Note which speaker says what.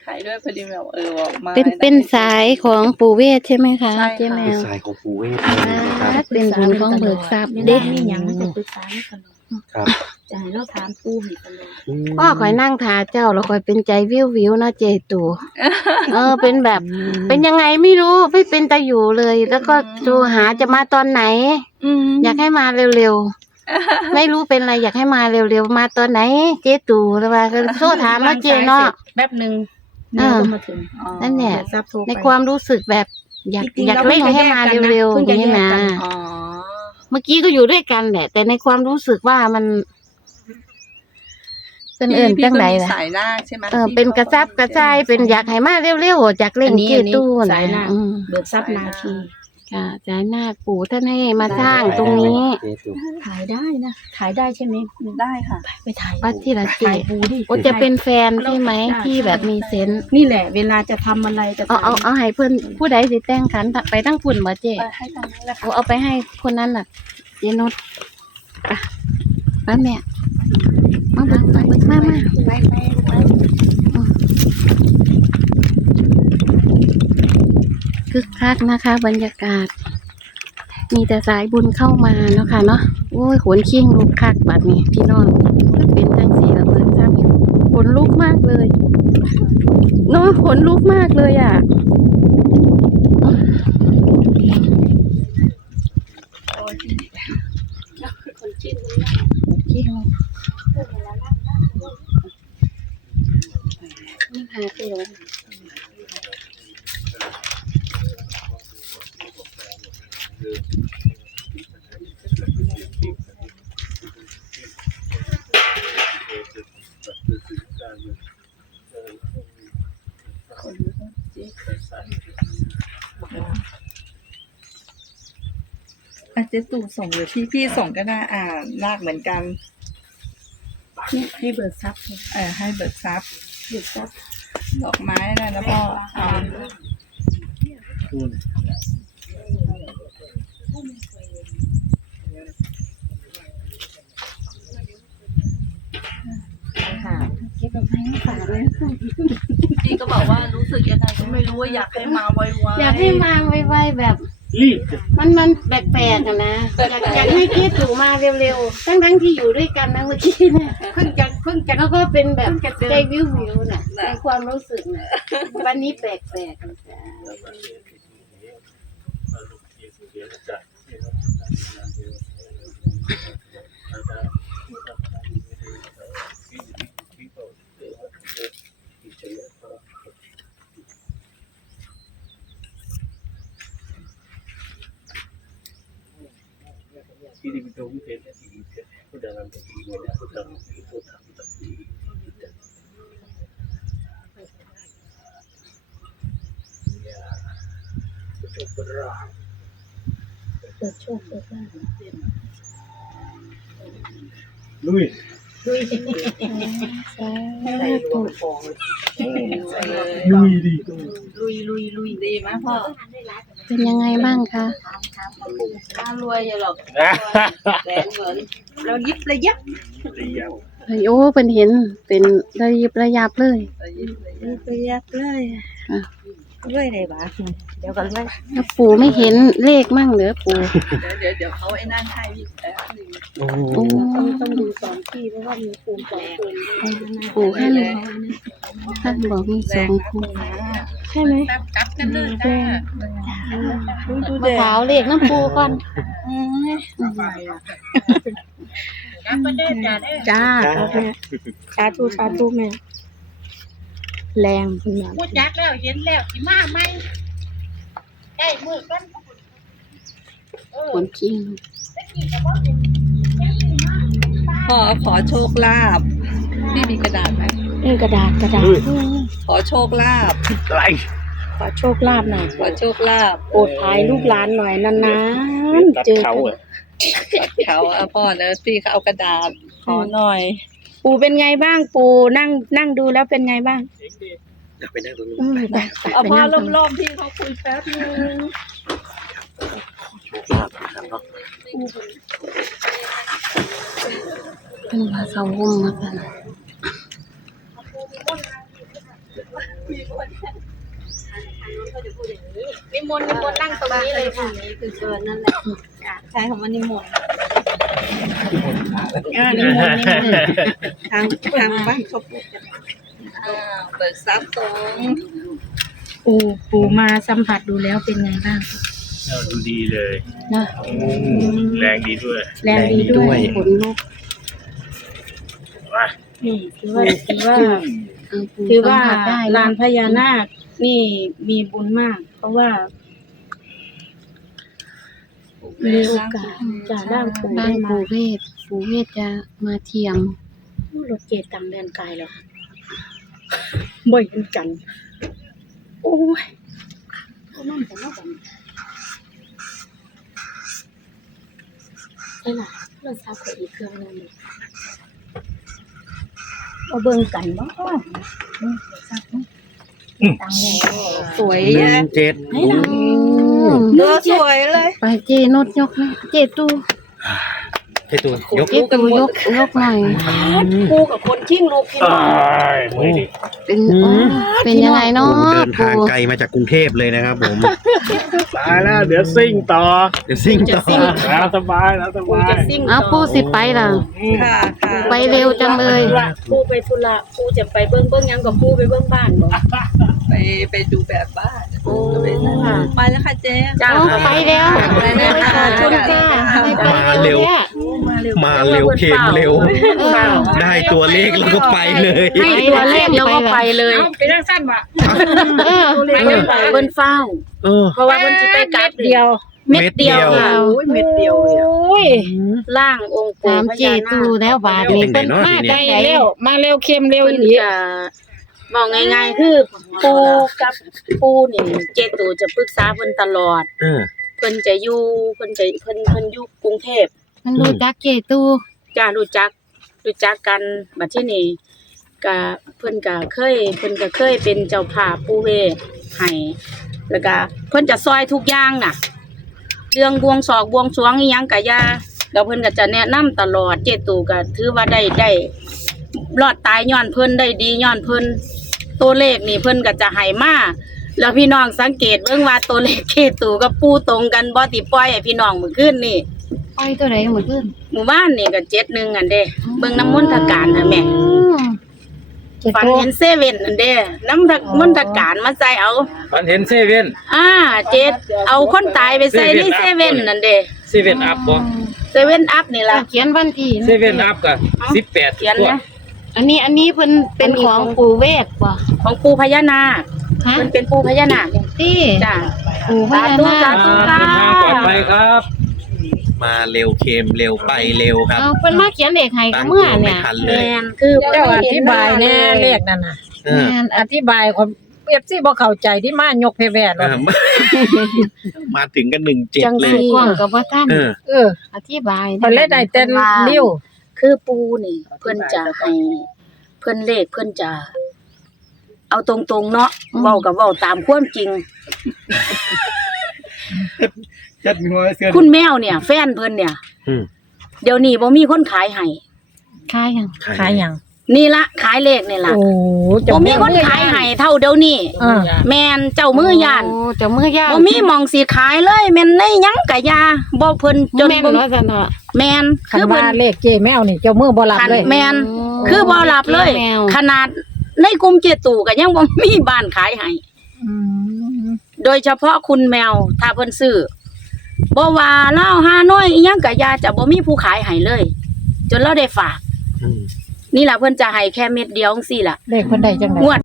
Speaker 1: ถ่ายด้วยพอดีแบบบอกมา
Speaker 2: เป็นสายของปู่เวทใช่ไหมคะ
Speaker 1: ใช่
Speaker 2: เจ๊แม
Speaker 1: ค่ะ
Speaker 2: ว
Speaker 3: สายของปู่เวทนะครับ
Speaker 2: เป็นบุญของเบิกทรัพย์เด้
Speaker 4: มีหยังจะปรึกษาตลอด
Speaker 3: ครับ
Speaker 4: จะให้เราถามปู่ให้ตลอด
Speaker 2: พ่อคอยนั่งทาเจ้าแล้วคอยเป็นใจวิวๆเนาะเจตู่ เป็นแบบ เป็นยังไงไม่รู้ไม่เป็นตาอยู่เลย แล้วก็โทรหาจะมาตอนไหน อยากให้มาเร็วๆ ไม่รู้เป็นอะไรอยากให้มาเร็วๆมาตอนไหน เจตู่แล้วว่าก็โทรถามว่าเจเนาะ
Speaker 4: แป๊บนึงเดี๋ยวก็มาถึง
Speaker 2: นั่นแหละ
Speaker 4: ซับโทรไป
Speaker 2: ในความรู้สึกแบบ อยาก
Speaker 4: จริงๆ
Speaker 2: อยาก
Speaker 4: เรา
Speaker 2: เร่งให้มาเร็ว
Speaker 4: เพิ่ง
Speaker 2: ๆอ
Speaker 4: จะ
Speaker 2: ย่าง
Speaker 4: แย
Speaker 2: นี้
Speaker 4: กกั
Speaker 2: นะ
Speaker 4: น
Speaker 1: อ๋อ
Speaker 2: เมื่อกี้ก็อยู่ด้วยกันแหละ แต่ในความรู้สึกว่ามันเป็นเอิ่นจังได
Speaker 1: พี่ก็มี
Speaker 2: ล่ะ
Speaker 1: สายหน้าใช่ไหม
Speaker 2: เป็นกระซับกระจายเป็นอยากให้มาเร็วๆจากเล่นเกียตู้
Speaker 4: สายหน้า
Speaker 2: อืม
Speaker 4: เบิกทรัพย์นาคี
Speaker 2: ค่ะสายหน้าปู่ท่านให้มาสร้างตรงนี้
Speaker 3: เจ๊ตู่
Speaker 4: ถ่ายได้นะถ่ายได้ใช่ไหม
Speaker 1: ได้ค่ะ
Speaker 4: ไปถ่าย
Speaker 2: วัดที่ละเจ
Speaker 4: ถ่ายปูดิ
Speaker 2: โอ้จะเป็นแฟนใช่ไหมที่แบบมีเซนส์
Speaker 4: นี่แหละ เวลาจะทำอะไรจะ
Speaker 2: เอาให้เพื่อนผู้ใดสิแต่งขันไปตั้งฝุ่นบ่เจ
Speaker 1: ไปให้ทางนั้นแหละค่ะ
Speaker 2: เอาไปให้คนนั้นน่ะเจนุชอ่ะมาแม่มาเบิ่งมาคึกคักนะคะ บรรยากาศ มีแต่สายบุญเข้ามาเนาะค่ะเนาะโอ้ยขนขิ้งลุกคักบัดนี้พี่น้องเป็นจังสีระเบิดซ้ำขนลุกมากเลยเนาะขนลุกมากเลยอ่ะนี่หาเตียว
Speaker 1: เจ๊ตู่ส่งหรือพี่ส่งก็ได้ลากเหมือนกัน
Speaker 4: ให้เบิกทรัพย์
Speaker 1: ให้เบิกทรัพย์
Speaker 4: เบิกทรัพย์
Speaker 1: ดอกไม้ได้แล้วก็เอา
Speaker 4: ค่ะ
Speaker 1: พี่ก็บอกว่ารู้สึกยังไงก็ไม่รู้ว่าอยากให้มาไวๆ
Speaker 2: อยากให้มาไวๆแบบ มันแปลกๆอะนะอยากให้คิดถูกมาเร็วๆทั้งที่อยู่ด้วยกันนะเมื่อกี้เนี่ยเพิ่งจะแล้วก็เป็นแบบใจวิวน่ะในความรู้สึกน่ะวันนี้แปลกๆนะจ๊ะ
Speaker 4: เปิดโชคเปิดลาภ
Speaker 3: ลุย
Speaker 4: ด้วย
Speaker 3: ลุยดิ
Speaker 1: ลุยดีไหมพ่อ
Speaker 2: เป็นยังไงบ้างคะ
Speaker 1: ถ้ารวยอย่าหรอกแสนเหมือนเรายิบระยับ
Speaker 2: โอ้เป็นเห็นเป็นระยิบระยับเลย
Speaker 1: ระยับเลย
Speaker 2: อ่ะ
Speaker 1: รวยไหนบ้างเดี๋ยวกันเลย
Speaker 2: แล้วปู่ไม่เห็นเลขมั่งเหรอปู่
Speaker 1: เดี๋ยวเขาไอ้นั่นให้พี่
Speaker 3: โอ้
Speaker 2: โอ้
Speaker 4: ต้องดูสองที่เพราะว่ามีภูมิสองคน
Speaker 2: ปู่ท่านบอกมีสองคู่ใช่ไหม
Speaker 1: จับกันเลยจ้าดู
Speaker 2: มาขาวเลขน้ำปูก่อน
Speaker 4: จ้าแม่สาธุแม่แรงขึ้นมา
Speaker 5: พูดยักแล้วเห็นแล้วสิมาไหมได้มือกัน
Speaker 2: ขนขิ้ง
Speaker 1: พ่อขอโชคลาภพี่มีกระดาษไหม
Speaker 4: กระดาษ
Speaker 1: ขอโชคลาภ
Speaker 3: อะไร
Speaker 4: ขอโชคลาภหน่อย
Speaker 1: ขอโชคลาภ
Speaker 4: โปรดถ่ายรูปหลานหน่อยนานๆเจอ
Speaker 3: เขา
Speaker 4: กัน
Speaker 1: เขาพ่อนะพี่เขาเอากระดาษขอหน่อย
Speaker 4: ปู่เป็นไงบ้างปู่นั่งดูแล้วเป็นไงบ้าง
Speaker 3: อยากไปนั่งตรงนู้น
Speaker 4: ไป
Speaker 1: เอาพ่อ
Speaker 4: นั่งตรง
Speaker 1: ล่มๆพี่เขาคุยแป๊บนึง
Speaker 3: โชคลาภนะครับเนาะ
Speaker 2: เป็นภาษาวุ่มมากัน
Speaker 1: พี่
Speaker 4: มนต์นั่งตรงนี้เลยค่ะ
Speaker 1: นี่คือเชิญนั่นแหละ
Speaker 4: ใช้คำว่านิมนต์
Speaker 1: นิมนต์
Speaker 4: ทางบ้านเขาพูดกัน
Speaker 1: เบิกทรัพย์ตรง
Speaker 4: ปู่มาสัมผัสดูแล้วเป็นไงบ้าง
Speaker 6: ดูดีเลย
Speaker 2: นะ
Speaker 6: แรงดีด้วย
Speaker 4: แรงดีด้วย
Speaker 2: ขนลุก
Speaker 6: ว่า
Speaker 4: นี่ถือว่า
Speaker 2: ปู่
Speaker 4: ถือว่า
Speaker 2: สัมผัสได้
Speaker 4: ลานพญานาคนี่มีบุญมาก เพราะว่ามีโอกาสจะร่างปู่
Speaker 2: บ้า
Speaker 4: ได้
Speaker 2: น
Speaker 4: มา
Speaker 2: ปู่เวทจะมาเทียม
Speaker 4: รถเกตต่างแดนไกลแล้วบ่อยกันกัน โอ้ยก็นั่นแต่นอกกันใช่ล่ะเราทราบกับอีกเครื่องนึงมาเบิ่งกันบ่ต่างแดน
Speaker 1: สวย
Speaker 3: 17
Speaker 4: ให้ล่ะ
Speaker 1: เนื้อสวยเลย
Speaker 2: ไปเจนดยกนะเจตู
Speaker 3: ให้ตัวยก
Speaker 2: เจตูยกหน่อย
Speaker 4: กูกับคนชิงลูกพี่น้อง
Speaker 6: มือดิ
Speaker 2: เป็นเป็นยังไงเนาะ
Speaker 3: เดินทาง
Speaker 2: ปู่
Speaker 3: ไกลมาจากกรุงเทพเลยนะครับผม
Speaker 6: ตายแล้วเดี๋ยวซิ่งต่อ
Speaker 3: เดี๋ยวซิ่งต่อ
Speaker 6: แล้วสบายแล้วส
Speaker 4: กู
Speaker 6: บา
Speaker 4: จะ
Speaker 6: ย
Speaker 4: ซิ่ง
Speaker 2: เอาปู่สิไปล่ะ
Speaker 1: ค่ะค่ะ
Speaker 2: ไปเร็วจังเลย
Speaker 4: กูไปธุระกูจะไปเบิ่งยังกับกูไปเบิ่งบ้านบ่
Speaker 1: ไปดูแบบบ้าน
Speaker 4: โอ้
Speaker 1: ไปแล้วค่ะเจ๊
Speaker 4: จ้า
Speaker 2: เอาไปแล้ว
Speaker 1: ไปแล้ว
Speaker 2: ขอบคุณจ้าไปเร็วเนี่ย
Speaker 3: มาเร็วเข็มเร็ว ได้ตัวเลขแล้วก็ไปเลย
Speaker 4: ให้ตัวเลขแล้วก็ไปเลย
Speaker 5: ไปนั่งสั้นบ่
Speaker 2: เออ
Speaker 4: เบิ่นเฝ้า
Speaker 3: เออ
Speaker 4: เพราะว่าเพิ่นสิไปกลับเดียว เม็ดเดียวค่ะ
Speaker 1: โอ้ยเม็ดเดียวเลยอะ
Speaker 5: โอ้ย
Speaker 4: ล่างองค์ปู่
Speaker 2: ตาม
Speaker 4: พ
Speaker 2: เจ
Speaker 4: ญานา
Speaker 2: ตู
Speaker 4: ค
Speaker 2: แล้วบาทนี้
Speaker 3: เป็น
Speaker 2: เป็น
Speaker 3: ไงเนาะ
Speaker 2: มา
Speaker 3: ที
Speaker 2: ใจ
Speaker 3: เนี้ย
Speaker 5: เร็วมาเร็วเค็มเร็ว
Speaker 4: เพิ่
Speaker 5: อี
Speaker 4: น
Speaker 5: หลี
Speaker 4: จะบอกง่ายๆคือปู่กับปู่นี่เจตูจะปรึกษาเพิ่นตลอด
Speaker 3: เออ
Speaker 4: เพิ่นจะอยู่เพิ่นอยู่กรุงเทพ
Speaker 2: มันรู้จักเจตู
Speaker 4: จ้ารู้จักกันบัดที่นี่ก็เพิ่นก็เคยเป็นเจ้าภาพปู่เวทให้แล้วก็เพิ่นจะซอยทุกอย่างน่ะ เรื่องบวงสรวงอีหยังก็อย่าแล้วเพิ่นก็จะแนะนำตลอดเจตูก็ถือว่าได้รอดตายย้อนเพิ่นได้ดีย้อนเพิ่นตัวเลขนี่เพิ่นก็จะให้มาแล้วพี่น้องสังเกตเบิ่งว่าตัวเลขเจตูกับปู่ตรงกันบ่ติปล่อยให้พี่น้องมื้อคืนนี่
Speaker 2: ไปตัวไหนหมดขึ้น
Speaker 4: หมู่บ้านนี่ก็71อันเด้เบิ่งน้ำมนต์การน่ะแม่ฝันเห็นเซเว่นอันเด้น้ำมนต์การมาใส่เอา
Speaker 6: ฝันเห็นเซเว่น
Speaker 4: เจ็ดเอาคนตายไปใส่ในเซเว่นนั่นเด้
Speaker 6: เซเว่นอัพบ่
Speaker 4: เซเว่นอัพนี่ล่ะ
Speaker 2: เขียนวันที่
Speaker 6: เซเว่นอัพกับ18
Speaker 4: เขียนนะ
Speaker 2: อันนี้เพิ่นเป็นของปู่เวทป่ะ
Speaker 4: ของปู่พญานาค
Speaker 2: ฮะ
Speaker 4: มันเป็นปู่พญานาค
Speaker 2: ที่
Speaker 4: จ้า
Speaker 2: ปู่พญานา
Speaker 4: สา
Speaker 2: ค
Speaker 4: ธุ
Speaker 6: เดินทางปลอดภัยครับ
Speaker 3: มาเร็วเข็มเร็วไปเร็วครับ
Speaker 2: เอาเพิ่นมาเขียนเลขให้ก็
Speaker 3: ตั้ง
Speaker 2: เมื่อ
Speaker 3: ตัวไม่
Speaker 2: เนี่ย
Speaker 3: ทันเล
Speaker 4: แม่
Speaker 3: ย
Speaker 4: นคือ
Speaker 5: เจ้าอธิบายแน่เลขนั่นน่ะ
Speaker 3: เออ
Speaker 2: แม่น
Speaker 5: อธิบายคนFCบ่เข้าใจที่มายกเพแวด
Speaker 3: เออมาถึงกัน17เลย
Speaker 2: กล้องก็บ่ทัน
Speaker 5: เออ
Speaker 2: อธิบาย
Speaker 5: เพิ่นเลยได้แต่นิ้ว
Speaker 4: คือปู่นี่ เพิ่นจะให้เพิ่นเลขเพิ่นจะ เอาตรงๆเนาะเว้ากับเว้าตามความจริง
Speaker 3: จัดหัวเสื้อ
Speaker 4: คุณแมวเนี่ย แฟนเพิ่นเนี่ย
Speaker 3: อืม
Speaker 4: เดี๋ยวนี้บ่มีคนขายให้
Speaker 2: ขายยัง
Speaker 5: ขายหยัง
Speaker 4: นี่ละขายเลขนี่ล่ะ
Speaker 5: โอ้
Speaker 4: บ่มีคนขายให้เท่าเดี๋ยวนี้
Speaker 5: เออ
Speaker 4: แม่นเจ้ามือย่าน
Speaker 2: โอ้เจ้ามือย่าน
Speaker 4: บ่มีหม่องสิขายเลยแม่นในหยังกะยาบ่เพิ่นจน
Speaker 2: แม่น
Speaker 4: บ่
Speaker 2: ว่าซั่นเนาะ
Speaker 4: แม่น
Speaker 5: คัน
Speaker 4: คือ
Speaker 5: ว่า
Speaker 4: เพิ่น
Speaker 5: เลขเจแมวนี่เจ้ามือบ่รับเลย
Speaker 4: แม่น คือบ่รับเลย
Speaker 2: แมว
Speaker 4: ขนาดในกลุ่มเจตู่ก็ยังบ่มีบ้านขายให้
Speaker 5: อืม
Speaker 4: โดยเฉพาะคุณแมวถ้าเพิ่นซื้อบ่ว่าลาวฮานอยอีหยังกะยาจะบ่มีผู้ขายให้เลย จนเราได้ฝาก
Speaker 3: อืม
Speaker 4: นี่ล่ะเพิ่นจะให้แค่เม็ดเดียวจังซี่ล่ะ
Speaker 5: เลขเพิ่นได้จังได๋
Speaker 4: งวด